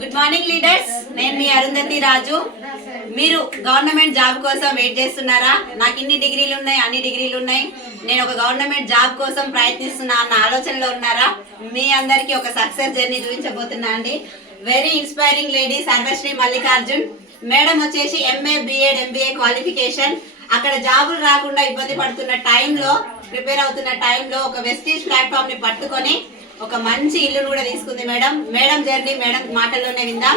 Good morning leaders, నేను మీ అరుంధతి రాజు. మీరు government job కోసం వెయిట్ చేస్తున్నారా? నాకు ఇన్ని డిగ్రీలు ఉన్నాయి, అన్ని డిగ్రీలు ఉన్నాయి, నేను ఒక గవర్నమెంట్ జాబ్ కోసం ప్రయత్నిస్తున్నా అన్న ఆలోచనలో ఉన్నారా? మీ అందరికీ ఒక సక్సెస్ జర్నీ చూపించబోతున్నా అండి. Very inspiring lady Sarvashri Mallikarjun madam వచ్చేసి ఎంఏ బిఎడ్ ఎంబీఏ క్వాలిఫికేషన్. అక్కడ జాబులు రాకుండా ఇబ్బంది పడుతున్న టైంలో, ప్రిపేర్ అవుతున్న టైంలో ఒక వెస్టీజ్ ప్లాట్ఫామ్ ని పట్టుకొని ఒక మంచి ఇల్లును కూడా తీసుకుంది మేడం. మేడం జర్నీ మేడం మాటల్లోనే విందాం.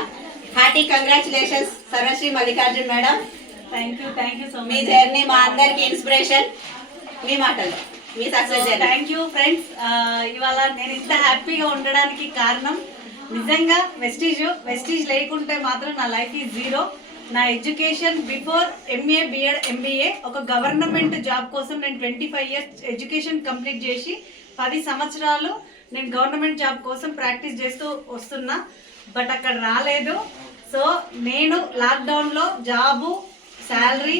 హార్టీ కంగ్రాచులేషన్స్ సర్వశ్రీ Mallikarjun madam. Thank you so much. మీ జర్నీ మా అందరికి ఇన్స్పిరేషన్. మీ మాటలు, మీ success journey. Thank you friends. ఇవాళ నేను ఇంత హ్యాపీగా ఉండడానికి కారణం నిజంగా వెస్టీజ్ లేకుంటే మాత్రం నా లైఫ్ ఈజ్ జీరో. నా education before MA BEd MBA ఒక గవర్నమెంట్ జాబ్ కోసం నేను 25 years ఎడ్యుకేషన్ కంప్లీట్ చేసి 10 సంవత్సరాలు నేను గవర్నమెంట్ జాబ్ కోసం ప్రాక్టీస్ చేస్తూ వస్తున్నా. బట్ అక్కడ రాలేదు. సో నేను లాక్డౌన్లో జాబు, శాలరీ,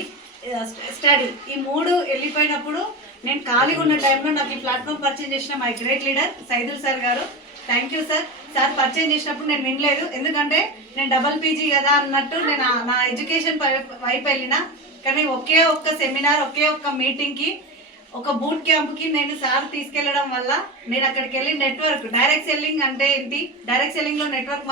స్టడీ ఈ 3 వెళ్ళిపోయినప్పుడు నేను ఖాళీగా ఉన్న టైంలో నాకు ఈ ప్లాట్ఫామ్ పరిచయం చేసిన my great leader Saidul sir garu. Thank you sir. Sir పరిచయం చేసినప్పుడు నేను వినలేదు, ఎందుకంటే నేను డబల్ పీజీ కదా అన్నట్టు నేను నా ఎడ్యుకేషన్ వైపు వెళ్ళిన. కానీ ఒకే ఒక్క సెమినార్, ఒకే ఒక్క మీటింగ్కి, ఒక బూట్ క్యాంప్కి నేను సార్ తీసుకెళ్లడం వల్ల నేను అక్కడికి వెళ్ళి నెట్వర్క్, డైరెక్ట్ సెల్లింగ్ అంటే ఏంటి, డైరెక్ట్ సెల్లింగ్లో నెట్వర్క్